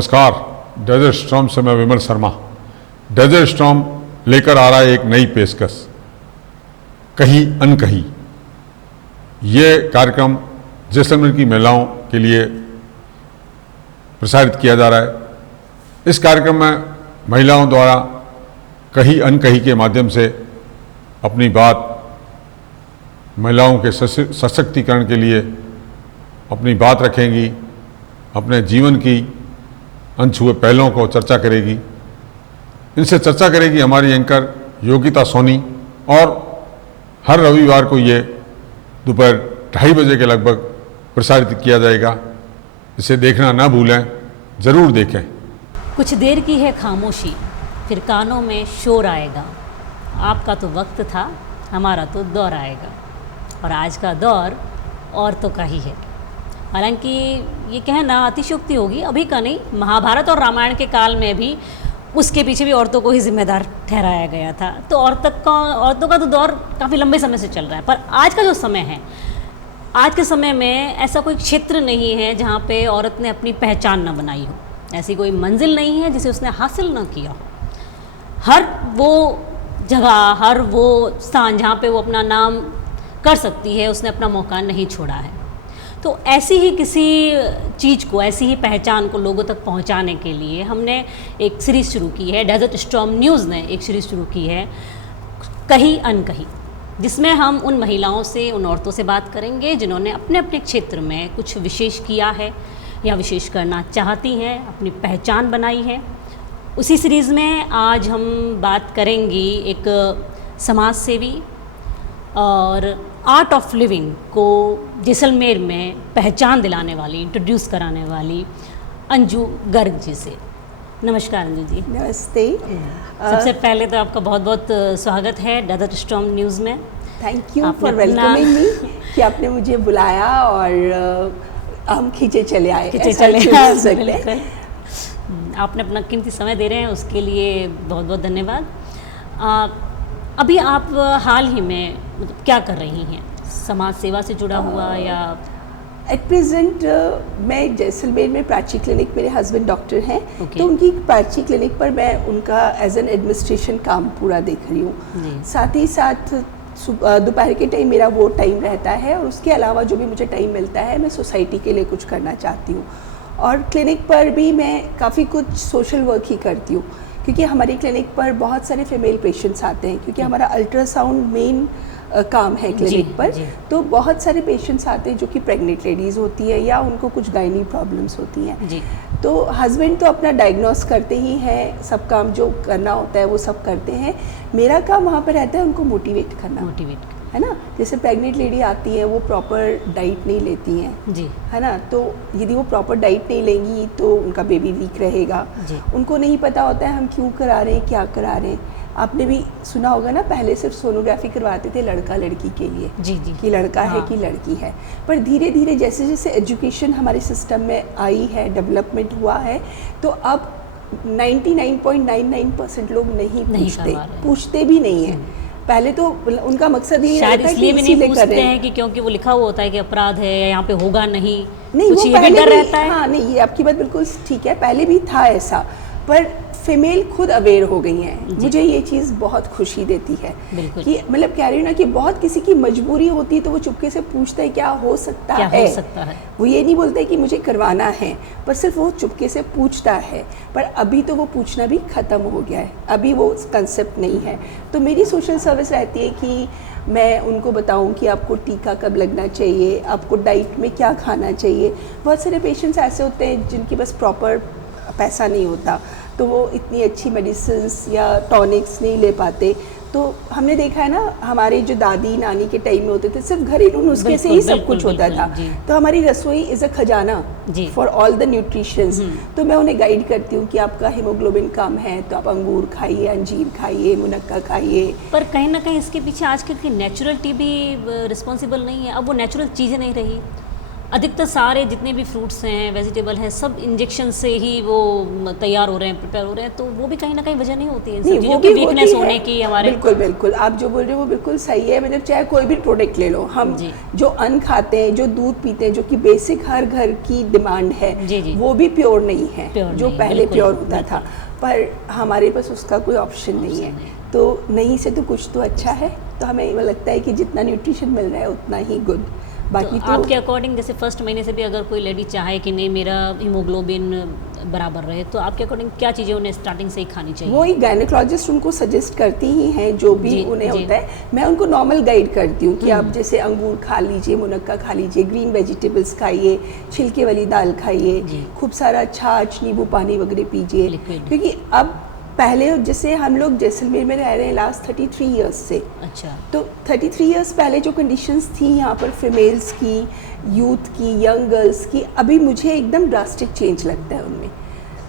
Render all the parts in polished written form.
नमस्कार। Desert storm से मैं विमल शर्मा। डेजर्ट स्टॉर्म लेकर आ रहा है एक नई पेशकश, कहीं अनकहीं। ये कार्यक्रम जैसलमेर की महिलाओं के लिए प्रसारित किया जा रहा है। इस कार्यक्रम में महिलाओं द्वारा कहीं अनकहीं के माध्यम से अपनी बात महिलाओं के सशक्तिकरण के लिए अपनी बात रखेंगी, अपने जीवन की अनछुए पहलुओं को चर्चा करेगी। इनसे चर्चा करेगी हमारी एंकर योगिता सोनी, और हर रविवार को ये दोपहर 2:30 बजे के लगभग प्रसारित किया जाएगा। इसे देखना ना भूलें, ज़रूर देखें। कुछ देर की है खामोशी, फिर कानों में शोर आएगा। आपका तो वक्त था, हमारा तो दौर आएगा। और आज का दौर औरतों का ही है। हालांकि ये कहना अतिशयोक्ति होगी, अभी का नहीं, महाभारत और रामायण के काल में भी उसके पीछे भी औरतों को ही जिम्मेदार ठहराया गया था। तो औरतों का तो दौर काफ़ी लंबे समय से चल रहा है। पर आज का जो समय है, आज के समय में ऐसा कोई क्षेत्र नहीं है जहाँ पे औरत ने अपनी पहचान न बनाई हो। ऐसी कोई मंजिल नहीं है जिसे उसने हासिल न किया हो। हर वो जगह, हर वो स्थान जहाँ पे वो अपना नाम कर सकती है, उसने अपना मौका नहीं छोड़ा है। तो ऐसी ही किसी चीज़ को, ऐसी ही पहचान को लोगों तक पहुंचाने के लिए हमने एक सीरीज़ शुरू की है। डेजर्ट स्टॉर्म न्यूज़ ने एक सीरीज़ शुरू की है, कहीं अनकहीं, जिसमें हम उन महिलाओं से, उन औरतों से बात करेंगे जिन्होंने अपने अपने क्षेत्र में कुछ विशेष किया है या विशेष करना चाहती हैं, अपनी पहचान बनाई है। उसी सीरीज़ में आज हम बात करेंगी एक समाज सेवी और आर्ट ऑफ लिविंग को जैसलमेर में पहचान दिलाने वाली, इंट्रोड्यूस कराने वाली अंजू गर्ग जी से। नमस्कार अंजू जी। नमस्ते। सबसे पहले तो आपका बहुत बहुत स्वागत है डेजर्ट स्टॉर्म न्यूज़ में। थैंक यू फॉर वेलकमिंग मी, कि आपने मुझे बुलाया और हम खींचे चले आए। आपने अपना कीमती समय दे रहे हैं, उसके लिए बहुत बहुत धन्यवाद। अभी आप हाल ही में मतलब क्या कर रही हैं? समाज सेवा से जुड़ा हुआ या? एट प्रेजेंट मैं जैसलमेर में प्राची क्लिनिक, मेरे हस्बैंड डॉक्टर हैं, तो उनकी प्राची क्लिनिक पर मैं उनका एज एन एडमिनिस्ट्रेशन काम पूरा देख रही हूँ। साथ ही साथ दोपहर के टाइम मेरा वो टाइम रहता है, और उसके अलावा जो भी मुझे टाइम मिलता है मैं सोसाइटी के लिए कुछ करना चाहती हूँ। और क्लिनिक पर भी मैं काफ़ी कुछ सोशल वर्क ही करती हूँ, क्योंकि हमारी क्लिनिक पर बहुत सारे फीमेल पेशेंट्स आते हैं, क्योंकि हमारा अल्ट्रासाउंड मेन काम है क्लिनिक पर। तो बहुत सारे पेशेंट्स आते हैं जो कि प्रेग्नेंट लेडीज़ होती है या उनको कुछ गायनी प्रॉब्लम्स होती हैं। तो हस्बैंड तो अपना डायग्नोस करते ही हैं, सब काम जो करना होता है वो सब करते हैं। मेरा काम वहाँ पर रहता है उनको मोटिवेट करना, है ना। जैसे प्रेग्नेंट लेडी आती है, वो प्रॉपर डाइट नहीं लेती हैं जी, है ना। तो यदि वो प्रॉपर डाइट नहीं लेंगी तो उनका बेबी वीक रहेगा। उनको नहीं पता होता है हम क्यों करा रहे हैं, क्या करा रहे हैं। आपने भी सुना होगा ना, पहले सिर्फ सोनोग्राफी करवाते थे लड़का लड़की के लिए, जी कि लड़का है कि लड़की है। पर धीरे धीरे जैसे जैसे एजुकेशन हमारे सिस्टम में आई है, डेवलपमेंट हुआ है, तो अब 99.99% लोग नहीं पूछते भी नहीं है। पहले तो उनका मकसद ही शायद इसलिए भी नहीं पूछते हैं कि क्योंकि वो लिखा हुआ होता है कि अपराध है या यहाँ पे होगा नहीं, वो पहले डर रहता है। हाँ नहीं, ये आपकी बात बिल्कुल ठीक है, पहले भी था ऐसा, पर फीमेल खुद अवेयर हो गई हैं। मुझे ये चीज़ बहुत खुशी देती है कि मतलब कह रही हूँ ना कि बहुत किसी की मजबूरी होती है तो वो चुपके से पूछता है क्या हो सकता है। वो ये नहीं बोलते कि मुझे करवाना है, पर सिर्फ वो चुपके से पूछता है। पर अभी तो वो पूछना भी ख़त्म हो गया है, अभी वो कंसेप्ट नहीं है। तो मेरी सोशल सर्विस रहती है कि मैं उनको बताऊं कि आपको टीका कब लगना चाहिए, आपको डाइट में क्या खाना चाहिए। बहुत सारे पेशेंट्स ऐसे होते हैं जिनके पास प्रॉपर पैसा नहीं होता, तो वो इतनी अच्छी मेडिसिन्स या टॉनिक्स नहीं ले पाते। तो हमने देखा है ना, हमारे जो दादी नानी के टाइम में होते थे सिर्फ घरेलू नुस्खे से ही सब कुछ होता था। तो हमारी रसोई इज़ अ खजाना फॉर ऑल द न्यूट्रिशंस। तो मैं उन्हें गाइड करती हूँ कि आपका हीमोग्लोबिन कम है तो आप अंगूर खाइए, अंजीर खाइए, मुनक्का खाइए। पर कहीं ना कहीं इसके पीछे आजकल की नेचुरलिटी भी रिस्पॉन्सिबल नहीं है। अब वो नेचुरल चीज़ें नहीं रही, अधिकतर सारे जितने भी फ्रूट्स हैं, वेजिटेबल हैं, सब इंजेक्शन से ही वो तैयार हो रहे हैं, प्रिपेयर हो रहे हैं, तो वो भी कहीं ना कहीं वजह नहीं होती है इन सब नहीं, चीज़ों वो की भी वीकनेस होती होने है। की हमारे? बिल्कुल बिल्कुल, आप जो बोल रहे हो वो बिल्कुल सही है। मतलब चाहे कोई भी प्रोडक्ट ले लो, हम जी। जो अन्न खाते हैं, जो दूध पीते हैं, जो कि बेसिक हर घर की डिमांड है, जी, जी। वो भी प्योर नहीं है, प्योर जो नहीं, पहले बिल्कुल, प्योर होता बिल्कुल। था। पर हमारे पास उसका कोई ऑप्शन नहीं है, तो नहीं से तो कुछ तो अच्छा है। तो हमें ये लगता है कि जितना न्यूट्रिशन मिल रहा है उतना ही गुड। बाकी तो आपके अकॉर्डिंग जैसे फर्स्ट महीने से भी अगर कोई लेडी चाहे कि नहीं मेरा हीमोग्लोबिन बराबर रहे, तो आपके अकॉर्डिंग क्या चीज़ें उन्हें स्टार्टिंग से ही खानी चाहिए? वो ही गायनेकोलॉजिस्ट उनको सजेस्ट करती ही हैं, जो भी जी, उन्हें जी। होता है। मैं उनको नॉर्मल गाइड करती हूँ कि आप जैसे अंगूर खा लीजिए, मुनक्का खा लीजिए, ग्रीन वेजिटेबल्स खाइए, छिलके वाली दाल खाइए, जी। खूब सारा छाछ, नींबू पानी वगैरह पीजिए। Liquid। क्योंकि अब पहले जैसे हम लोग जैसलमेर में रह रहे हैं लास्ट 33 ईयर्स से, अच्छा। तो 33 ईयर्स पहले जो कंडीशंस थी यहाँ पर फीमेल्स की, यूथ की, यंग गर्ल्स की, अभी मुझे एकदम ड्रास्टिक चेंज लगता है उनमें।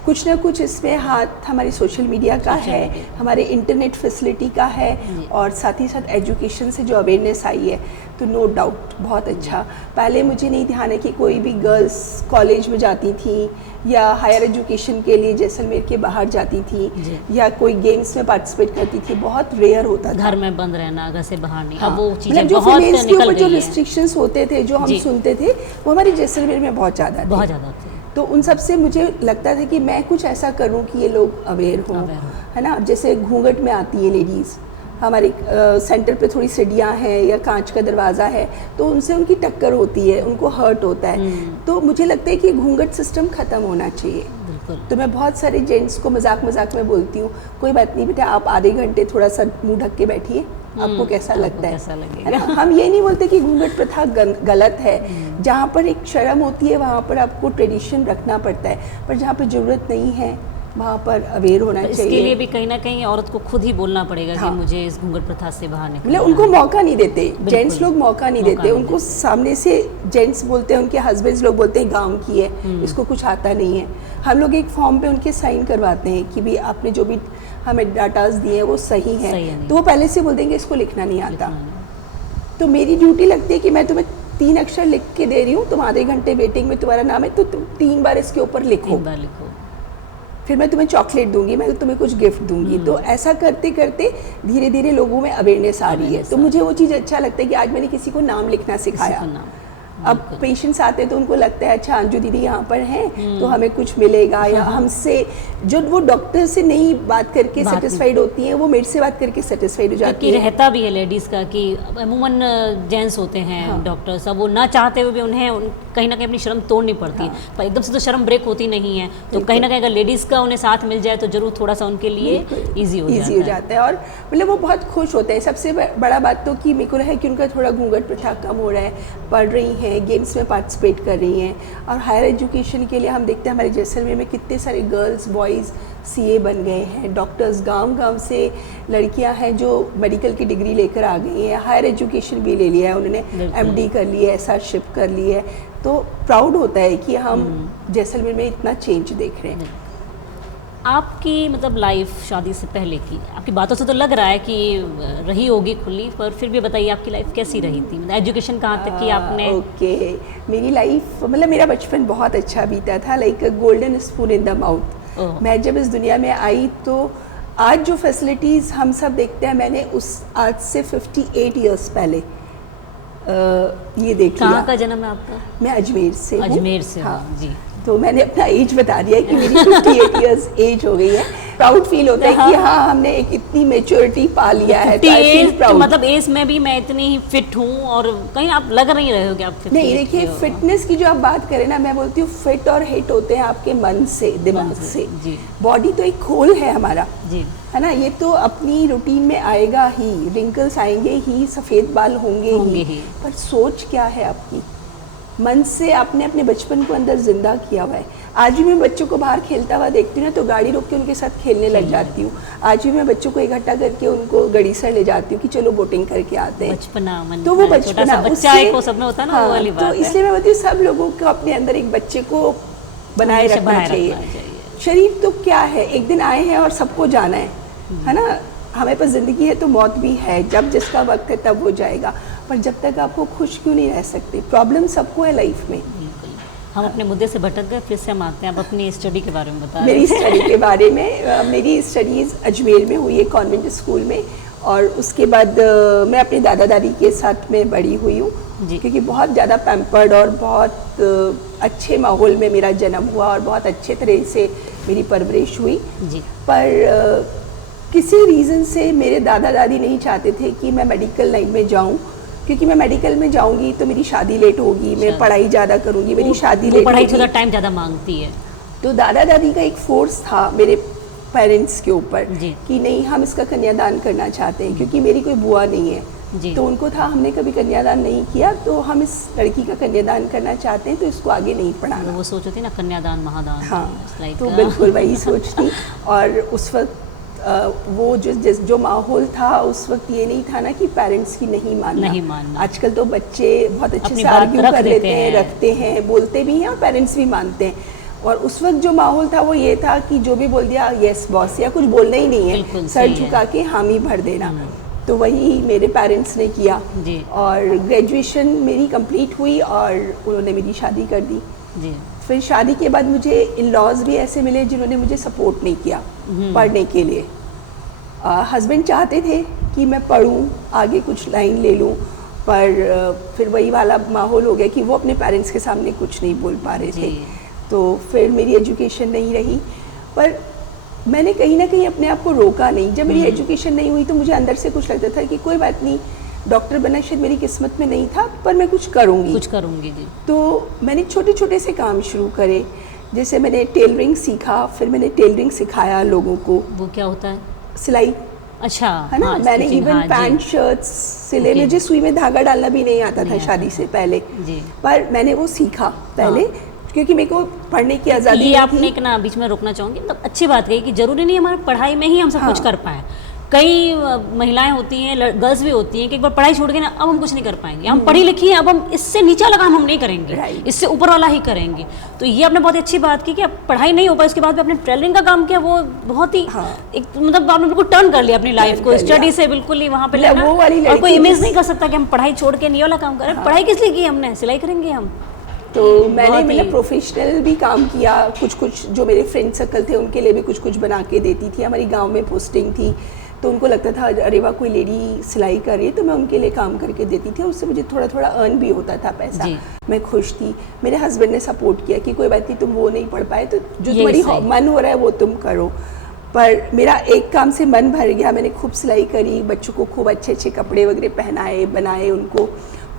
कुछ ना कुछ इसमें हाथ हमारी सोशल मीडिया का सोशल है, मीडिया। हमारे इंटरनेट फैसिलिटी का है, जी। और साथ ही साथ एजुकेशन से जो अवेयरनेस आई है, तो नो डाउट बहुत अच्छा। पहले मुझे नहीं ध्यान है कि कोई भी गर्ल्स कॉलेज में जाती थी या हायर एजुकेशन के लिए जैसलमेर के बाहर जाती जी। थी या कोई गेम्स में पार्टिसिपेट करती थी, बहुत रेयर होता था। घर में बंद रहना, घर से बाहर नहीं, हाँ, अब वो मतलब चीज़ें जो बहुत females के निकल ऊपर जो गई हैं, रिस्ट्रिक्शंस होते थे, जो हम जी। सुनते थे, वो हमारे जैसलमेर में बहुत ज़्यादा थे। बहुत ज़्यादा होती है। तो उन सब से मुझे लगता था कि मैं कुछ ऐसा करूं कि ये लोग अवेयर हों, Aware हों। है ना। अब जैसे घूंघट में आती है लेडीज़, हमारे सेंटर पे थोड़ी सीढ़ियाँ हैं या कांच का दरवाज़ा है, तो उनसे उनकी टक्कर होती है, उनको हर्ट होता है। तो मुझे लगता है कि घूंघट सिस्टम ख़त्म होना चाहिए। बिल्कुल। तो मैं बहुत सारे जेंट्स को मजाक मजाक में बोलती हूँ, कोई बात नहीं बेटा, आप आधे घंटे थोड़ा सा मुंह ढक के बैठिए, आपको कैसा आपको लगता है, कैसा लगेगा। है ना। हम ये नहीं बोलते कि घूंघट प्रथा गलत है। जहाँ पर एक शर्म होती है वहाँ पर आपको ट्रेडिशन रखना पड़ता है, पर जहाँ पर ज़रूरत नहीं है वहाँ पर अवेयर होना तो चाहिए। इसके लिए भी कहीं ना कहीं औरत को खुद ही बोलना पड़ेगा हाँ। कि मुझे इस घूंघट प्रथा से बाहर निकलना मतलब उनको है। मौका नहीं देते, जेंट्स लोग मौका नहीं मौका देते नहीं उनको। सामने से जेंट्स बोलते हैं, उनके हस्बैंड्स लोग बोलते हैं गांव की है, इसको कुछ आता नहीं है। हम लोग एक फॉर्म पे उनके साइन करवाते हैं कि भी आपने जो भी हमें डाटाज दिए हैं वो सही सही है है, नहीं। तो वो पहले से बोल देंगे इसको लिखना नहीं आता। लिखना तो मेरी ड्यूटी लगती है कि मैं तुम्हें 3 अक्षर लिख के दे रही हूँ, तुम आधे घंटे वेटिंग में तुम्हारा नाम है, तो तुम 3 बार इसके ऊपर लिखो, 3 बार लिखो। फिर मैं तुम्हें चॉकलेट दूंगी, मैं तुम्हें कुछ गिफ्ट दूंगी। तो ऐसा करते करते धीरे धीरे लोगों में अवेयरनेस आ रही है। तो मुझे वो चीज़ अच्छा लगता है कि आज मैंने किसी को नाम लिखना सिखाया। किसी को नाम। अब पेशेंट्स आते हैं तो उनको लगता है अच्छा अंजू दीदी यहाँ पर हैं तो हमें कुछ मिलेगा, या हमसे जो वो डॉक्टर से नहीं बात करके बात सेटिस्फाइड होती हैं, वो मेरे से बात करके सेटिस्फाइड हो जाती क्योंकि है। रहता भी है लेडीज़ का कि अमूमन जेंट्स होते हैं हाँ। डॉक्टर्स, अब वो ना चाहते हुए भी उन्हें कहीं ना कहीं अपनी शर्म तोड़नी पड़ती है, पर एकदम से तो शर्म ब्रेक होती नहीं है। तो कहीं ना कहीं अगर लेडीज़ का उन्हें साथ मिल जाए तो जरूर थोड़ा सा उनके लिए ईजी हो जाता है। और मतलब वो बहुत खुश होते हैं। सबसे बड़ा बात तो कि मेरे को है कि उनका थोड़ा घूंघट प्रथा कम हो रहा है, पढ़ रही हैं, गेम्स में पार्टिसिपेट कर रही हैं, और हायर एजुकेशन के लिए हम देखते हैं हमारे जैसलमेर में कितने सारे गर्ल्स बॉयज़ सीए बन गए हैं, डॉक्टर्स, गांव-गांव से लड़कियां हैं जो मेडिकल की डिग्री लेकर आ गई हैं, हायर एजुकेशन भी ले लिया है उन्होंने, एमडी कर ली है, एसआरशिप कर ली है। तो प्राउड होता है कि हम जैसलमेर में इतना चेंज देख रहे हैं। आपकी मतलब लाइफ शादी से पहले की, आपकी बातों से तो लग रहा है कि रही होगी खुली, पर फिर भी बताइए आपकी लाइफ कैसी रही थी, मतलब एजुकेशन कहाँ तक की आपने? ओके, मेरी लाइफ मतलब मेरा बचपन बहुत अच्छा बीता था, like golden spoon in the mouth. मैं जब इस दुनिया में आई तो आज जो फैसिलिटीज़ हम सब देखते हैं, मैंने आज से 58 ईयर्स पहले ये देख लिया। कहाँ का जन्म है आपका? मैं अजमेर से हूँ। अजमेर से हाँ जी। तो मैंने अपना एज बता दिया कि मेरी 58 इयर्स एज हो गई है। प्राउड फील होता है कि हाँ हमने एक इतनी मेच्योरिटी पा लिया है। तो I feel proud। मतलब एज में भी मैं इतनी ही फिट हूँ, और कहीं आप लग नहीं रहे हो कि आप 58 नहीं, देखिए हो। फिटनेस की जो आप बात करें ना, मैं बोलती हूँ फिट और हिट होते हैं आपके मन से, दिमाग से। जी। बॉडी तो एक खोल है हमारा, जी, है ना, ये तो अपनी रूटीन में आएगा ही, रिंकल्स आएंगे ही, सफ़ेद बाल होंगे ही, पर सोच क्या है अपनी, मन से आपने अपने बचपन को अंदर जिंदा किया हुआ है। आज भी मैं बच्चों को बाहर खेलता हुआ देखती हूँ ना, तो गाड़ी रोक के उनके साथ खेलने लग जाती हूँ। आज भी मैं बच्चों को इकट्ठा करके उनको गड़ीसर ले जाती हूँ कि चलो बोटिंग करके आते हैं। बचपना मन, तो वो छोटा बचपना सा बच्चा एक वो सब में होता है ना, वो वाली बात तो है। इसलिए मैं बोलती हूँ सब लोगों को अपने अंदर एक बच्चे को बनाए हमेशा रखना बनाए चाहिए। रखना चाहिए। शरीर तो क्या है, एक दिन आए हैं और सबको जाना है ना। हमारे पास ज़िंदगी है तो मौत भी है, जब जिसका वक्त है तब वो जाएगा। पर जब तक आप वो खुश क्यों नहीं रह सकते? प्रॉब्लम सबको है लाइफ में। बिल्कुल। हम अपने मुद्दे से भटक गए, फिर से हम आते हैं। अब अपनी स्टडी के बारे में बता मेरी रहे स्टडी के बारे में, मेरी स्टडीज़ अजमेर में हुई है कॉन्वेंट स्कूल में, और उसके बाद मैं अपने दादा दादी के साथ में बड़ी हुई हूँ, क्योंकि बहुत ज़्यादा पैम्पर्ड और बहुत अच्छे माहौल में मेरा जन्म हुआ और बहुत अच्छे तरह से मेरी परवरिश हुई जी। पर किसी रीज़न से मेरे दादा दादी नहीं चाहते थे कि मैं मेडिकल लाइन में जाऊँ, क्योंकि मैं मेडिकल में जाऊँगी तो मेरी शादी लेट होगी, मैं पढ़ाई ज़्यादा करूँगी, मेरी शादी लेट होगी, पढ़ाई थोड़ा टाइम ज़्यादा मांगती है। तो दादा दादी का एक फोर्स था मेरे पेरेंट्स के ऊपर जी। कि नहीं, हम इसका कन्यादान करना चाहते हैं, क्योंकि मेरी कोई बुआ नहीं है जी। तो उनको था हमने कभी कन्यादान नहीं किया, तो हम इस लड़की का कन्यादान करना चाहते हैं, तो इसको आगे नहीं पढ़ाना। वो सोच होती ना, कन्यादान महादान। हाँ, like तो बिल्कुल वही सोच थी। और उस वक्त वो जो माहौल था उस वक्त ये नहीं था ना कि पेरेंट्स की नहीं मानना। आजकल तो बच्चे बहुत अच्छे से आर्ग्यू कर लेते हैं, रखते हैं, बोलते भी हैं और पेरेंट्स भी मानते हैं। और उस वक्त जो माहौल था वो ये था कि जो भी बोल दिया यस बॉस, या कुछ बोलना ही नहीं है, सर झुका के हामी भर देना। तो वही मेरे पेरेंट्स ने किया जी। और ग्रेजुएशन मेरी कंप्लीट हुई और उन्होंने मेरी शादी कर दी जी। फिर शादी के बाद मुझे इन लॉज भी ऐसे मिले जिन्होंने मुझे सपोर्ट नहीं किया पढ़ने के लिए। हस्बैंड चाहते थे कि मैं पढ़ूं, आगे कुछ लाइन ले लूं, पर फिर वही वाला माहौल हो गया कि वो अपने पेरेंट्स के सामने कुछ नहीं बोल पा रहे थे, तो फिर मेरी एजुकेशन नहीं रही। पर मैंने कहीं ना कहीं अपने आप को रोका नहीं। जब मेरी एजुकेशन नहीं हुई तो मुझे अंदर से कुछ लगता था कि कोई बात नहीं, डॉक्टर बनना शायद मेरी किस्मत में नहीं था, पर मैं कुछ करूँगी जी। तो मैंने छोटे छोटे से काम शुरू करे, जैसे मैंने टेलरिंग सीखा, फिर मैंने टेलरिंग सिखाया लोगों को। वो क्या होता है? सिलाई। अच्छा, है ना। मैंने इवन पैंट शर्ट्स सिले, मुझे सुई में धागा डालना भी नहीं आता था शादी से पहले, पर मैंने वो सीखा पहले, क्योंकि मेरे को पढ़ने की आज़ादी ये आपने एक ना बीच में रोकना चाहूँगी, मतलब अच्छी बात कही कि जरूरी नहीं हमारी पढ़ाई में ही हम सब कुछ कर पाएँ। कई महिलाएं होती हैं, गर्ल्स भी होती हैं कि एक बार पढ़ाई छोड़ के ना अब हम कुछ नहीं कर पाएंगे, हम पढ़ी लिखी हैं, अब हम इससे नीचा लगा हम नहीं करेंगे, इससे ऊपर वाला ही करेंगे। तो ये आपने बहुत अच्छी बात की कि अब पढ़ाई नहीं हो पाई, उसके बाद भी आपने टेलरिंग का काम किया, वो बहुत ही एक मतलब आपने बिल्कुल टर्न कर लिया अपनी लाइफ को, स्टडी से बिल्कुल ही वहाँ पे लेना। और कोई इमेज नहीं कर सकता कि हम पढ़ाई छोड़ के नहीं वाला काम करें। पढ़ाई किस लिए की हमने? सिलाई करेंगे हम। तो मैंने मतलब प्रोफेशनल भी काम किया, कुछ जो मेरे फ्रेंड सर्कल थे उनके लिए भी कुछ बना के देती थी। हमारी गांव में पोस्टिंग थी तो उनको लगता था अरे वाह कोई लेडी सिलाई कर रही है, तो मैं उनके लिए काम करके देती थी और उससे मुझे थोड़ा थोड़ा अर्न भी होता था पैसा। मैं खुश थी। मेरे हस्बैंड ने सपोर्ट किया कि कोई बात नहीं, तुम वो नहीं पढ़ पाए तो जो तुम्हारी मन हो रहा है वो तुम करो। पर मेरा एक काम से मन भर गया, मैंने खूब सिलाई करी, बच्चों को खूब अच्छे अच्छे कपड़े वगैरह पहनाए, बनाए उनको।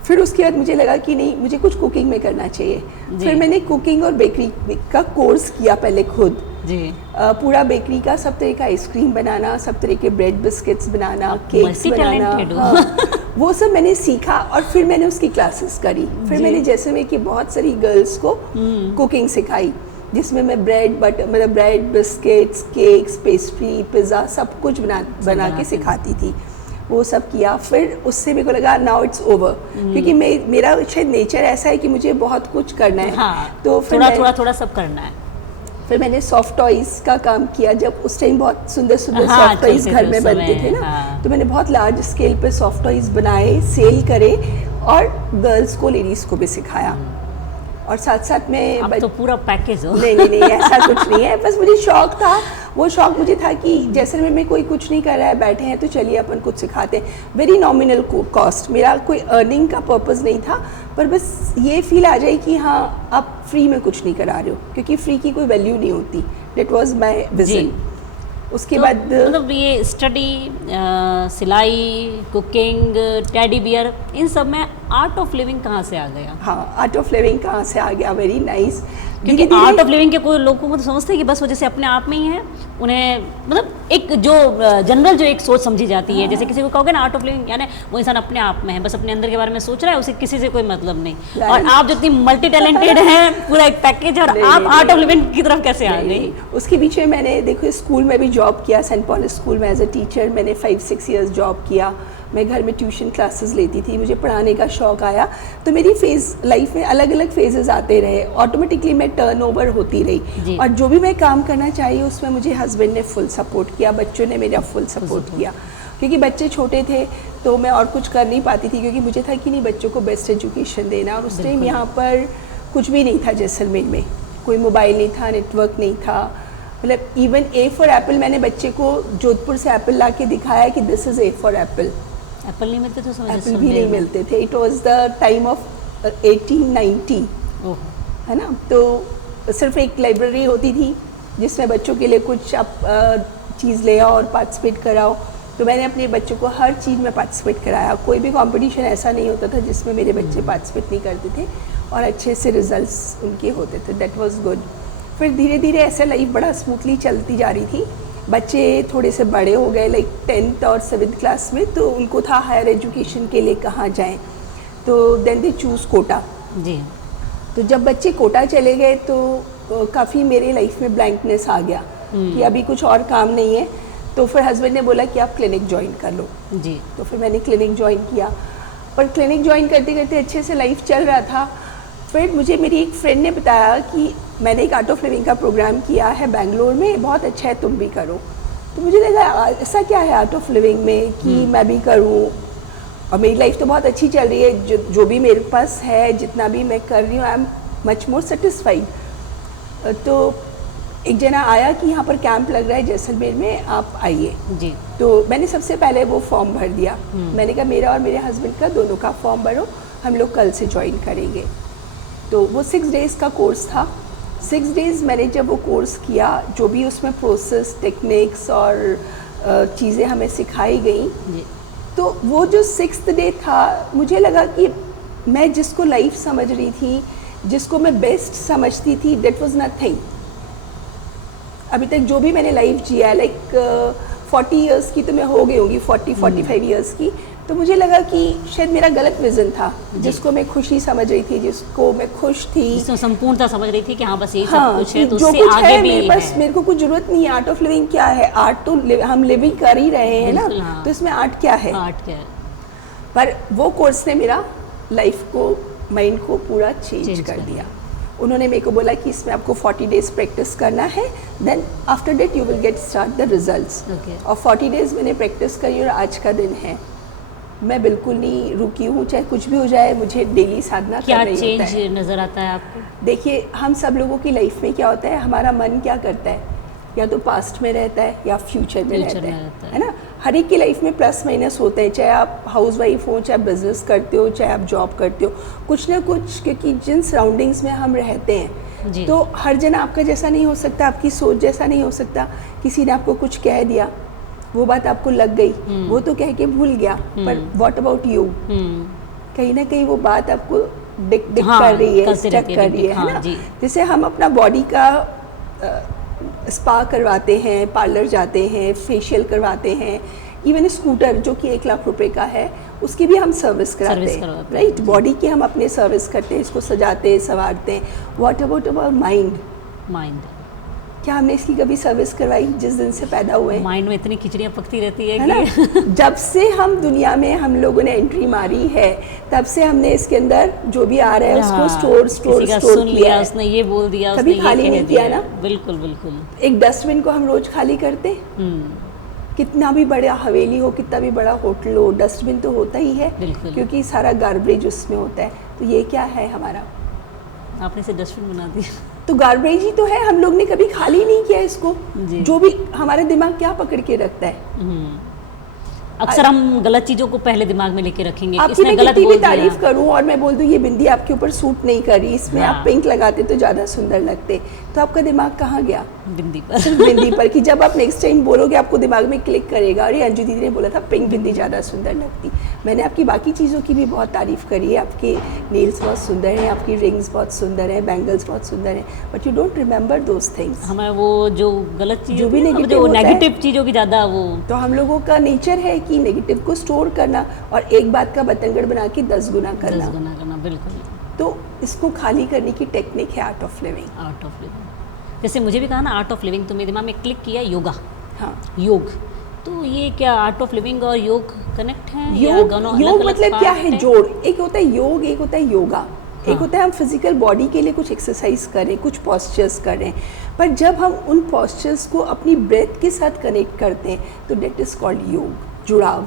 फिर उसके बाद मुझे लगा कि नहीं, मुझे कुछ कुकिंग में करना चाहिए। फिर मैंने कुकिंग और बेकरी का कोर्स किया पहले खुद जी। पूरा बेकरी का, सब तरह का आइसक्रीम बनाना, सब तरह के ब्रेड बिस्किट्स बनाना, केक्स बनाना, वो सब मैंने सीखा। और फिर मैंने उसकी क्लासेस करी। फिर मैंने जैसलमेर की बहुत सारी गर्ल्स को कुकिंग सिखाई, जिसमें मैं bread biscuits, cakes, pastry, pizza सब कुछ बना के सिखाती थी। वो सब किया। फिर उससे मेरे को लगा नाउ इट्स ओवर, क्योंकि मेरा शायद नेचर ऐसा है कि मुझे बहुत कुछ करना है। तो फिर थोड़ा सब करना है। फिर मैंने सॉफ्ट टॉयज़ का काम किया। जब उस टाइम बहुत सुंदर सॉफ्ट टॉयज़ घर में बनते थे ना, तो मैंने बहुत लार्ज स्केल पे सॉफ्ट टॉयज़ बनाए, सेल करे और गर्ल्स को, लेडीज़ को भी सिखाया। और साथ साथ में अब तो पूरा पैकेज हो। नहीं ऐसा कुछ नहीं है, बस मुझे शौक था। वो शौक मुझे था कि जैसलमेर में कोई कुछ नहीं कर रहा है, बैठे हैं तो चलिए अपन कुछ सिखाते हैं। वेरी नॉमिनल कॉस्ट, मेरा कोई अर्निंग का पर्पस नहीं था, पर बस ये फील आ जाए कि हाँ आप फ्री में कुछ नहीं करा रहे हो, क्योंकि फ्री की कोई वैल्यू नहीं होती। That was my vision. उसके बाद मतलब ये स्टडी, सिलाई, कुकिंग, टेडी बियर, इन सब में आर्ट ऑफ लिविंग कहाँ से आ गया? हाँ, आर्ट ऑफ लिविंग कहाँ से आ गया? Very nice. क्योंकि आर्ट ऑफ लिविंग के कोई लोगों को तो समझते हैं कि बस वो जैसे अपने आप में ही है, उन्हें मतलब एक जो जनरल जो एक सोच समझी जाती है, जैसे किसी को कहोगे ना आर्ट ऑफ लिविंग यानी वो इंसान अपने आप में है, बस अपने अंदर के बारे में सोच रहा है, उसे किसी से कोई मतलब नहीं। और आप जितनी मल्टी टैलेंटेड हैं, पूरा एक पैकेज, और आप आर्ट ऑफ लिविंग की तरफ कैसे आ गई? उसके पीछे मैंने देखो स्कूल में भी जॉब किया, सेंट पॉल स्कूल में एज अ टीचर मैंने 5-6 ईयर्स जॉब किया। मैं घर में ट्यूशन क्लासेस लेती थी, मुझे पढ़ाने का शौक़ आया। तो मेरी लाइफ में अलग अलग फेजेस आते रहे, ऑटोमेटिकली मैं टर्नओवर होती रही। और जो भी मैं काम करना चाहिए उसमें मुझे हस्बैंड ने फुल सपोर्ट किया, बच्चों ने मेरा फुल सपोर्ट किया, क्योंकि बच्चे छोटे थे तो मैं और कुछ कर नहीं पाती थी, क्योंकि मुझे था कि नहीं, बच्चों को बेस्ट एजुकेशन देना। और उस टाइम यहाँ पर कुछ भी नहीं था जैसलमेर में, कोई मोबाइल नहीं था, नेटवर्क नहीं था। मतलब इवन ए फॉर एप्पल, मैंने बच्चे को जोधपुर से एप्पल ला के दिखाया कि this is A for Apple. Apple नहीं मिलते थे उस समय, एप्पल भी नहीं मिलते थे। It was the time of 1890, है ना। तो सिर्फ एक लाइब्रेरी होती थी जिसमें बच्चों के लिए कुछ आप चीज़ ले आओ और पार्टिसिपेट कराओ। तो मैंने अपने बच्चों को हर चीज़ में पार्टिसिपेट कराया। कोई भी कंपटीशन ऐसा नहीं होता था जिसमें मेरे बच्चे पार्टिसिपेट नहीं करते थे, और अच्छे से रिजल्ट्स उनके होते थे। That was good. फिर धीरे धीरे ऐसे लाइफ बड़ा स्मूथली चलती जा रही थी। बच्चे थोड़े से बड़े हो गए, लाइक 10th और 7th क्लास में, तो उनको था हायर एजुकेशन के लिए कहाँ जाएं। तो देन दे चूज़ कोटा जी। तो जब बच्चे कोटा चले गए तो काफ़ी मेरे लाइफ में ब्लैंकनेस आ गया कि अभी कुछ और काम नहीं है। तो फिर हस्बैंड ने बोला कि आप क्लिनिक ज्वाइन कर लो जी। तो फिर मैंने क्लिनिक ज्वाइन किया। पर क्लिनिक ज्वाइन करते करते अच्छे से लाइफ चल रहा था। फिर मुझे मेरी एक फ्रेंड ने बताया कि मैंने एक आर्ट ऑफ लिविंग का प्रोग्राम किया है बेंगलोर में, बहुत अच्छा है, तुम भी करो। तो मुझे लगा ऐसा क्या है आर्ट ऑफ लिविंग में कि मैं भी करूँ। और मेरी लाइफ तो बहुत अच्छी चल रही है, जो भी मेरे पास है, जितना भी मैं कर रही हूँ, I am much more satisfied. तो एक जना आया कि यहाँ पर कैंप लग रहा है जैसलमेर में, आप आइए जी। तो मैंने सबसे पहले वो फॉर्म भर दिया। मैंने कहा मेरा और मेरे हस्बैंड का दोनों का फॉर्म भरो, हम लोग कल से ज्वाइन करेंगे। तो वो 6 डेज़ का कोर्स था। 6 डेज़ मैंने जब वो कोर्स किया, जो भी उसमें प्रोसेस, टेक्निक्स और चीज़ें हमें सिखाई गई, तो वो जो 6th डे था, मुझे लगा कि मैं जिसको लाइफ समझ रही थी, जिसको मैं बेस्ट समझती थी, दैट वाज नथिंग। अभी तक जो भी मैंने लाइफ जिया है, लाइक 40 इयर्स की तो मैं हो गई होंगी, 40-45 इयर्स की। तो मुझे लगा कि शायद मेरा गलत विज़न था। जिसको मैं खुशी समझ रही थी, जिसको मैं खुश थी, जिसको संपूर्णता समझ रही थी कि हाँ बस यही हाँ, सब कुछ है, तो जो उससे कुछ आगे है भी मेरे पास, है। मेरे को कुछ जरूरत नहीं है। आर्ट ऑफ लिविंग क्या है? आर्ट तो हम लिविंग कर ही रहे हैं ना, हाँ। तो इसमें आर्ट क्या है? आर्ट क्या है? पर वो कोर्स ने मेरा लाइफ को, माइंड को पूरा चेंज कर दिया। उन्होंने मेरे को बोला कि इसमें आपको 40 डेज प्रैक्टिस करना है, then after that you will get start the results. और 40 डेज मैंने प्रैक्टिस करी और आज का दिन है। मैं बिल्कुल नहीं रुकी हूँ, चाहे कुछ भी हो जाए, मुझे डेली साधना क्या करना ही होता है। चेंज नज़र आता है आपको? देखिए, हम सब लोगों की लाइफ में क्या होता है, हमारा मन क्या करता है, या तो पास्ट में रहता है या फ्यूचर में रहता है ना। हर एक की लाइफ में प्लस माइनस होते हैं, चाहे आप हाउस वाइफ हो, चाहे बिजनेस करते हो, चाहे आप जॉब करते हो, कुछ ना कुछ, क्योंकि जिन सराउंडिंग्स में हम रहते हैं, तो हर जना आपका जैसा नहीं हो सकता, आपकी सोच जैसा नहीं हो सकता। किसी ने आपको कुछ कह दिया, वो बात आपको लग गई, वो तो कह के भूल गया, पर व्हाट अबाउट यू? कहीं ना कहीं वो बात आपको डिक कर रही है, स्टक कर रही है ना। जैसे हम अपना बॉडी का स्पा करवाते हैं, पार्लर जाते हैं, फेशियल करवाते हैं, इवन स्कूटर जो कि 1 लाख रुपए का है, उसकी भी हम सर्विस कराते हैं, राइट। बॉडी की हम अपने सर्विस करते हैं, इसको सजाते हैं, संवारते हैं। What about our mind? क्या हमने इसकी कभी सर्विस करवाई? जिस दिन से पैदा हुए माइंड में इतनी खिचड़ियाँ पकती रहती है ना। कि जब से हम दुनिया में हम लोगों ने एंट्री मारी है, तब से हमने इसके अंदर जो भी आ रहा है उसको स्टोर किया है। उसने ये बोल दिया, कभी खाली नहीं किया ना। बिल्कुल बिल्कुल। एक डस्टबिन को हम रोज खाली करते, कितना भी बड़ा हवेली हो, कितना भी बड़ा होटल हो, डस्टबिन तो होता ही है, क्योंकि सारा गार्बेज उसमें होता है। तो ये क्या है हमारा? आपने इसे डस्टबिन बना दिया। तो गार्बेज ही तो है, हम लोग ने कभी खाली नहीं किया इसको। जो भी हमारे दिमाग क्या पकड़ के रखता है, अक्सर हम गलत चीजों को पहले दिमाग में लेके रखेंगे। आपकी मैं कितनी भी तारीफ करूं और मैं बोल दूं ये बिंदी आपके ऊपर सूट नहीं कर रही, इसमें आप पिंक लगाते तो ज्यादा सुंदर लगते, तो आपका दिमाग कहाँ गया? बिंदी पर। सिर्फ बिंदी पर। कि जब आप नेक्स्ट टाइम बोलोगे आपको दिमाग में क्लिक करेगा, अरे अंजू दीदी ने बोला था पिंक बिंदी ज्यादा सुंदर लगती। मैंने आपकी बाकी चीज़ों की भी बहुत तारीफ करी है, आपके नेल्स बहुत सुंदर हैं, आपकी रिंग्स बहुत सुंदर हैं, बैंगल्स बहुत सुंदर हैं, but you don't remember those things. हमें वो जो गलत चीज़, जो भी नेगेटिव चीज़ों की ज़्यादा वो, तो हम लोगों का नेचर है कि नेगेटिव को स्टोर करना और एक बात का बतंगड़ बना के 10 गुना करना। बिल्कुल। तो इसको खाली करने की टेक्निक है art of living. Art of living, जैसे मुझे भी कहा ना आर्ट ऑफ लिविंग, तो मेरे दिमाग में क्लिक किया योगा। हाँ, योग। तो ये क्या आर्ट ऑफ लिविंग और योग कनेक्ट हैं? योग मतलब क्या है? जोड़। एक होता है योग, एक होता है योगा। एक होता है हम फिजिकल बॉडी के लिए कुछ एक्सरसाइज करें, कुछ पॉस्चर्स करें, पर जब हम उन पॉस्चर्स को अपनी ब्रेथ के साथ कनेक्ट करते हैं तो डेट इज कॉल्ड योग, जुड़ाव।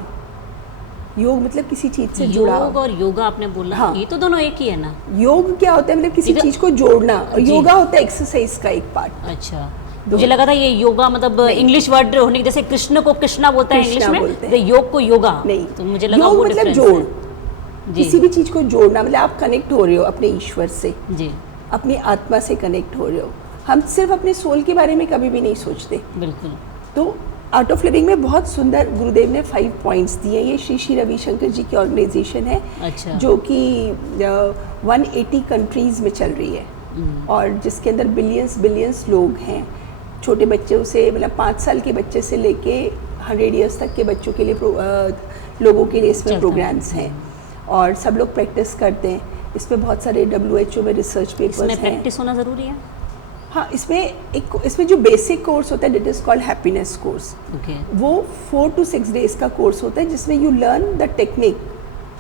योग मतलब किसी चीज से जुड़ा। योग और योगा आपने बोला, हाँ। ये तो दोनों एक ही है ना? योग क्या होता है मतलब किसी ये तो- चीज को जोड़ना, और जी। योगा होता है एक्सरसाइज का एक पार्ट। अच्छा, मुझे लगा था ये योगा मतलब इंग्लिश वर्ड होने की, जैसे कृष्ण को कृष्णा बोलते हैं इंग्लिश कृष्णा में, बोलते तो योग को योगा। नहीं, तो मुझे लगा योग वो मतलब difference जोड़, है। जी किसी भी चीज को जोड़ना, मतलब आप कनेक्ट हो रहे हो अपने ईश्वर से, जी अपनी आत्मा से कनेक्ट हो रहे हो। हम सिर्फ अपने सोल के बारे में कभी भी नहीं सोचते। बिल्कुल। तो आर्ट ऑफ लिविंग में बहुत सुंदर गुरुदेव ने 5 पॉइंट्स दिए। ये श्री श्री रविशंकर जी की ऑर्गेनाइजेशन है, अच्छा। जो कि 180 कंट्रीज में चल रही है, और जिसके अंदर बिलियंस लोग हैं। छोटे बच्चों से, मतलब 5 साल के बच्चे से लेके 100 इयर्स तक के बच्चों के लिए लोगों के लिए इसमें प्रोग्राम्स हैं, और सब लोग प्रैक्टिस करते हैं। इसमें बहुत सारे WHO में रिसर्च पेपर्स इसमें हैं। प्रैक्टिस होना जरूरी है? हाँ, इसमें जो बेसिक कोर्स होता है that is called happiness course. Okay. वो 4 to 6 डेज का कोर्स होता है, जिसमें you learn the technique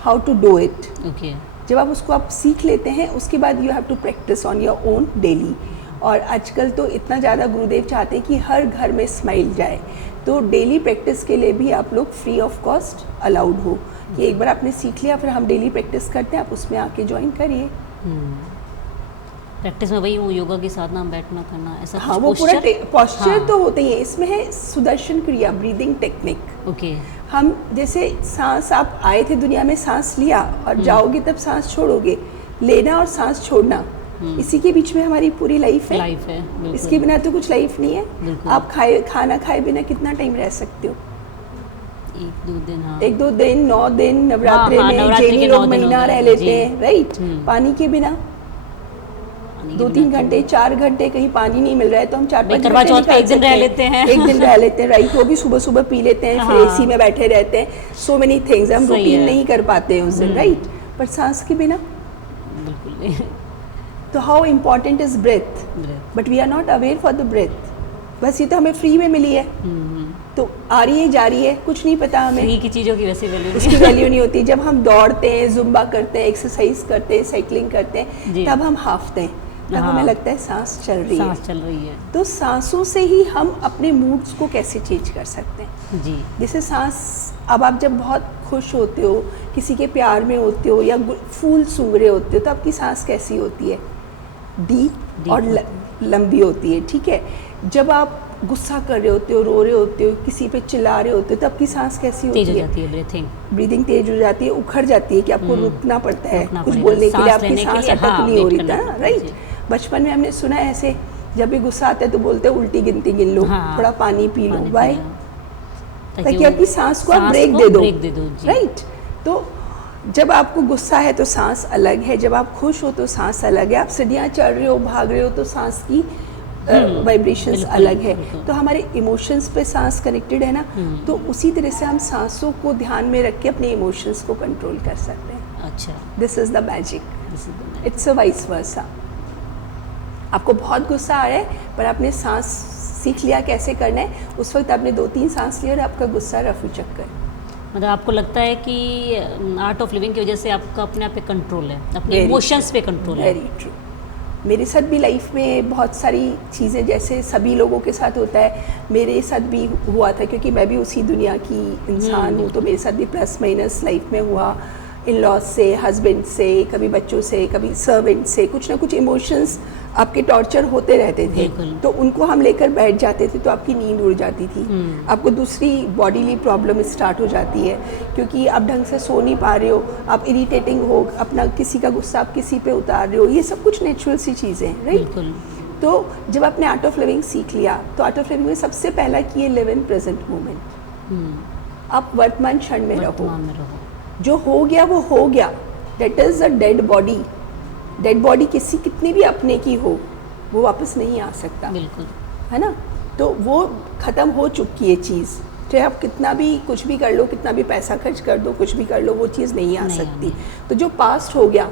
how to do it. Okay. जब आप उसको सीख लेते हैं, उसके बाद you have to practise on your own daily. और आजकल तो इतना ज़्यादा गुरुदेव चाहते हैं कि हर घर में स्माइल जाए, तो डेली प्रैक्टिस के लिए भी आप लोग फ्री ऑफ कॉस्ट अलाउड हो, कि एक बार आपने सीख लिया, फिर हम डेली प्रैक्टिस करते हैं, आप उसमें आके ज्वाइन करिए। प्रैक्टिस में वही वो योगा के साथ ना बैठना करना, ऐसा हाँ, कुछ वो पूरा पॉस्चर हाँ। तो होते ही है। इसमें है सुदर्शन क्रिया, ब्रीदिंग टेक्निक। ओके। हम जैसे सांस, आप आए थे दुनिया में, सांस लिया और जाओगे तब सांस छोड़ोगे, लेना और सांस छोड़ना, इसी के बीच में हमारी पूरी लाइफ है। लाइफ है, बिल्कुल। इसके बिना तो कुछ लाइफ नहीं है। बिल्कुल। आप खाना खाए बिना कितना टाइम रह सकते हो? 1-2 दिन। हाँ। 1-2 दिन, 9 दिन, नवरात्रे हाँ, में नवरात्रि जैनी के लोग 9 दिन महीना हो गए, रह लेते जी। हैं, राइट। पानी के बिना पानी के 2-3 बिना घंटे, 4 घंटे कहीं पानी नहीं मिल रहा है तो हम 4-5 करवा घंटे चौथ पे निकाल एक दिन सकते रह हैं। लेते हैं। एक दिन रह लेते हैं, राइट। वो भी सुबह सुबह पी लेते हैं, फिर हाँ। AC में बैठे रहते हैं। सो मेनी थिंग्स हम सही रूटीन है। नहीं कर पाते हैं उस दिन, राइट। पर सांस के बिना, बिल्कुल नहीं। तो how important is breath, but we are not aware for the breath. बस ये तो हमें फ्री में मिली है, तो आ रही है, जा रही है, कुछ नहीं पता हमें। फ्री की चीज़ों की वैसे वैल्यू उसकी वैल्यू नहीं होती। जब हम दौड़ते हैं, जुम्बा करते हैं, एक्सरसाइज करते हैं, साइकिलिंग करते हैं, जी। तब हम हाफते हैं, तब हाँ। हमें लगता है सांस चल रही है। सांस चल रही है। तो सांसों से ही हम अपने मूड्स को कैसे चेंज कर सकते हैं। जी। जैसे सांस, अब आप जब बहुत खुश होते हो, किसी के प्यार में होते हो, या फूल सूंघ रहे होते हो, तो आपकी सांस कैसी होती है? डीप और लंबी होती है, ठीक है। जब आप गुस्सा कर रहे होते हो, रो रहे होते हो, किसी पे चिल्ला रहे होते हो, तो आपकी सांस कैसी होती तेज हो है? जाती है ब्रीथिंग। ब्रीदिंग तेज हो जाती है, उखड़ जाती है, कि आपको रुकना पड़ता है रुकना कुछ पड़ेगा, बोलने के लिए, सांस आपकी लेने के सांस लिए, अटक हाँ, नहीं हो वेट रही करना था, पड़ता है, राइट। जी। बचपन में हमने सुना है ऐसे, जब भी गुस्सा आता है तो बोलते हैं उल्टी गिनती गिन लो, हाँ, थोड़ा पानी पी लो, पानी वाई? पी लो, ताकि आपकी सांस को आप ब्रेक दे दो, जी। राइट। तो जब आपको गुस्सा है तो सांस अलग है, जब आप खुश हो तो सांस अलग है, आप सीढ़ियाँ चढ़ रहे हो, भाग रहे हो, तो सांस की वाइब्रेशंस बिल्कुल, अलग है। बिल्कुल। तो हमारे इमोशंस पे सांस कनेक्टेड है ना, तो उसी तरह से हम सांसों को ध्यान में रख के अपने इमोशंस को कंट्रोल कर सकते हैं। अच्छा। This is the magic, This is the magic. It's a vice versa. आपको बहुत गुस्सा आ रहा है, पर आपने सांस सीख लिया कैसे करना है, उस वक्त आपने 2-3 सांस लिया और आपका गुस्सा रफू चक्कर। मतलब आपको लगता है कि आर्ट ऑफ लिविंग की वजह से आपका अपने आप पे कंट्रोल है, अपने Very इमोशंस पे कंट्रोल है। Very true. मेरे साथ भी लाइफ में बहुत सारी चीज़ें, जैसे सभी लोगों के साथ होता है, मेरे साथ भी हुआ था, क्योंकि मैं भी उसी दुनिया की इंसान हूँ, तो मेरे साथ भी प्लस माइनस लाइफ में हुआ। इन लॉज से, हस्बैंड से, कभी बच्चों से, कभी सर्वेंट से, कुछ ना कुछ इमोशंस आपके टॉर्चर होते रहते थे। बिल्कुल। तो उनको हम लेकर बैठ जाते थे, तो आपकी नींद उड़ जाती थी, आपको दूसरी बॉडीली प्रॉब्लम स्टार्ट हो जाती है, क्योंकि आप ढंग से सो नहीं पा रहे हो, आप इरिटेटिंग हो, अपना किसी का गुस्सा आप किसी पे उतार रहे हो, ये सब कुछ नेचुरल सी चीज़ें हैं, राइट। बिल्कुल। तो जब आपने आर्ट ऑफ लिविंग सीख लिया, तो आर्ट ऑफ लिविंग में सबसे पहला कि ये लिव इन प्रेजेंट मोमेंट। आप वर्तमान क्षण में रहो, वर्तमान में रहो। जो हो गया वो हो गया। That is a dead body. Dead body किसी कितनी भी अपने की हो, वो वापस नहीं आ सकता, बिल्कुल। है ना। तो वो ख़त्म हो चुकी है चीज़, चाहे आप कितना भी कुछ भी कर लो, कितना भी पैसा खर्च कर दो, कुछ भी कर लो, वो चीज़ नहीं आ सकती। तो जो पास्ट हो गया,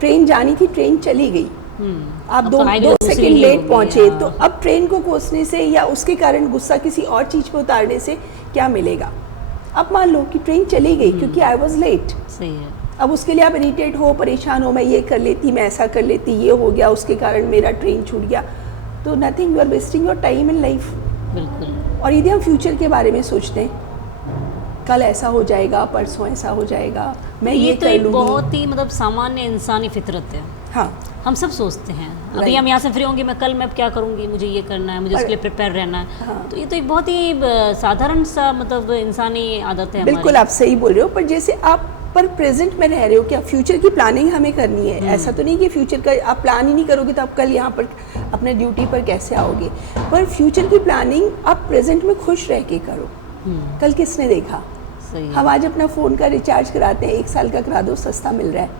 ट्रेन जानी थी, ट्रेन चली गई, आप अब दो तो हाईवे दो दूसरी सेकंड ही लेट होगी, पहुंचे, हाँ। तो अब ट्रेन को कोसने से या उसके कारण गुस्सा किसी और चीज़ पे उतारने से क्या मिलेगा? अब मान लो कि ट्रेन चली गई क्योंकि आई वॉज लेट, सही है। अब उसके लिए आप इरिटेट हो, परेशान हो, मैं ये कर लेती, मैं ऐसा कर लेती, ये हो गया, उसके कारण मेरा ट्रेन छूट गया, तो nothing, you are wasting your time in life. बिल्कुल। और यदि हम फ्यूचर के बारे में सोचते हैं, कल ऐसा हो जाएगा, परसों ऐसा हो जाएगा, मैं ये ये तो कर एक लूँगी। बहुत ही मतलब सामान्य इंसानी फितरत है। हाँ, हम सब सोचते हैं अभी Right. हम यहाँ से फ्री होंगे, मैं कल मैं क्या करूँगी, मुझे ये करना है, मुझे उसके लिए प्रिपेयर रहना है। हाँ। तो ये तो एक बहुत ही साधारण सा मतलब इंसानी आदत है बिल्कुल हमारी। आप सही बोल रहे हो, पर जैसे आप पर प्रेजेंट में रह रहे हो, क्या फ्यूचर की प्लानिंग हमें करनी है। ऐसा तो नहीं कि फ्यूचर का आप प्लान ही नहीं करोगे तो आप कल यहाँ पर अपने ड्यूटी पर कैसे आओगे, पर फ्यूचर की प्लानिंग आप प्रेजेंट में खुश रह के करो। कल किसने देखा, सही है। हम आज अपना फ़ोन का रिचार्ज कराते हैं, 1 साल का करा दो, सस्ता मिल रहा है,